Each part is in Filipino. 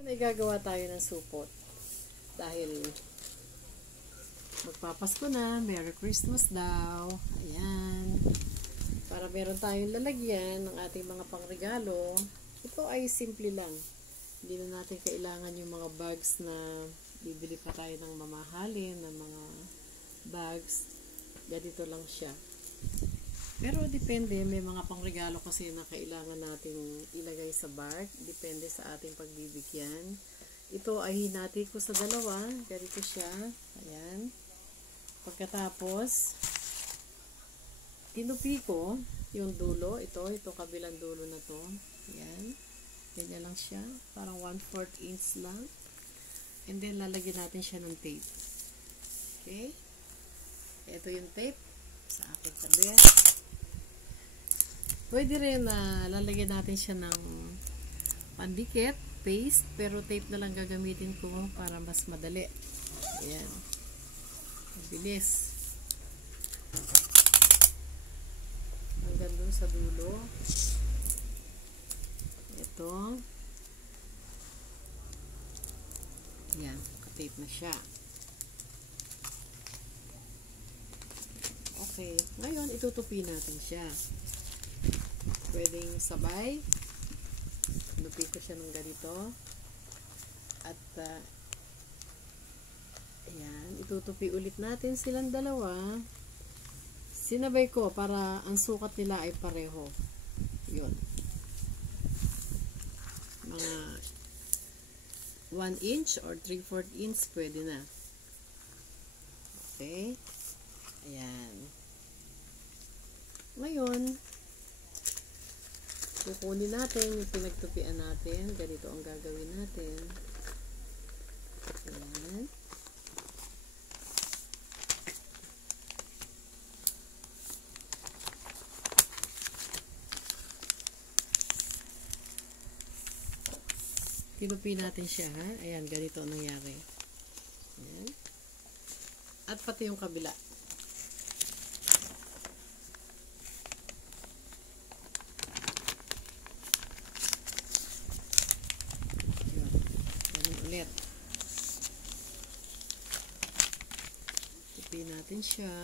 May gagawa tayo ng supot dahil magpapasko na. Merry Christmas daw. Ayan. Para meron tayong lalagyan ng ating mga pangregalo. Ito ay simple lang. Hindi na natin kailangan yung mga bags na bibili pa tayo ng mamahalin na mga bags. Ganito lang siya. Pero depende, may mga pangregalo kasi na kailangan nating ilagay sa bag. Depende sa ating pagbibigyan. Ito ay hinati ko sa dalawa. Ganito siya. Ayan. Pagkatapos, tinupi ko yung dulo. Ito kabilang dulo na to. Ayan. Ganyan lang siya. Parang 1/4 inch lang. And then, lalagyan natin siya ng tape. Okay? Ito yung tape sa aking tabi. Pwede rin na lalagyan natin siya ng pandikit, paste, pero tape na lang gagamitin ko para mas madali. Ayan. Mabilis. Hanggang dun sa dulo. Ito. Ayan. Tape na siya. Okay. Ngayon, itutupi natin siya. Pwedeng sabay. Tupi ko siya ng ganito. At, ayan. Itutupi ulit natin silang dalawa. Sinabay ko para ang sukat nila ay pareho. Yun. Mga 1 inch or 3/4 inch pwede na. Okay. Ayan. Ngayon, kukunin natin yung pinagtupian natin. Ganito ang gagawin natin. Ayan. Tinupi natin siya, ha? Ayan, ganito ang nangyari. Ayan. At pati yung kabila. Ulit. Tupi natin siya.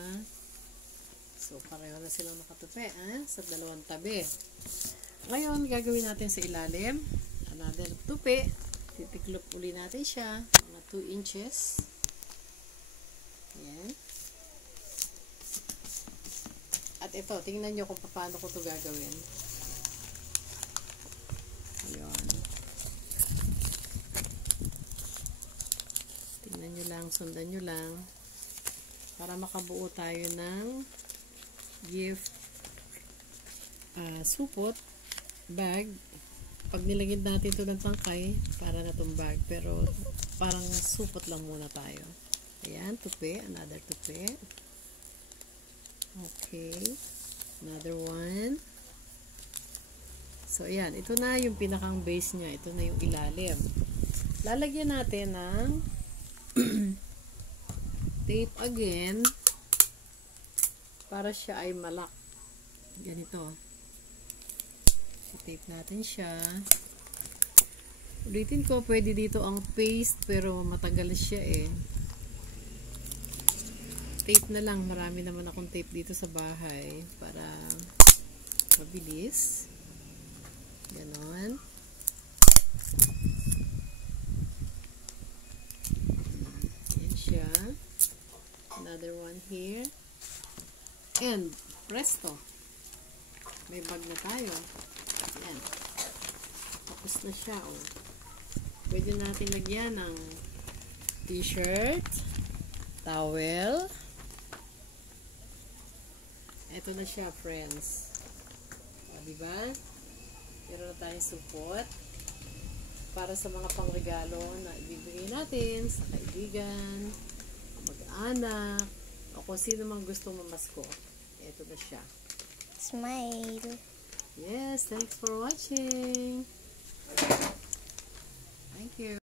So, pareho na silang nakatupi, sa dalawang tabi. Ngayon, gagawin natin sa ilalim. Another tupi. Titiklop uli natin siya. Mga 2 inches. Ayan. At ito, tingnan nyo kung paano ko ito gagawin. Ayan. Tingnan nyo lang, sundan nyo lang. Para makabuo tayo ng gift supot bag. Pag nilagyan natin ito ng tangkay, para na itong bag. Pero parang supot lang muna tayo. Ayan, tupi. Another tupi. Okay. Another one. So, ayan. Ito na yung pinakang base niya. Ito na yung ilalim. Lalagyan natin ng tape again para siya ay malak. Ganito. Tape natin siya. Ulitin ko, pwede dito ang paste pero matagal siya eh. Tape na lang. Marami naman akong tape dito sa bahay para mabilis. Ganon. Yan siya. Another one here. And presto. May bag na tayo. Ayan. Tapos na siya, oh. Pwede natin lagyan ng t-shirt, towel. Ito na siya, friends. O, diba? Meron na tayong support para sa mga pangregalo na ibibigay natin sa kaibigan, mag-anak, o kung sino mang gustong mamasko. Ito na siya. Smile. Yes, thanks for watching. Thank you.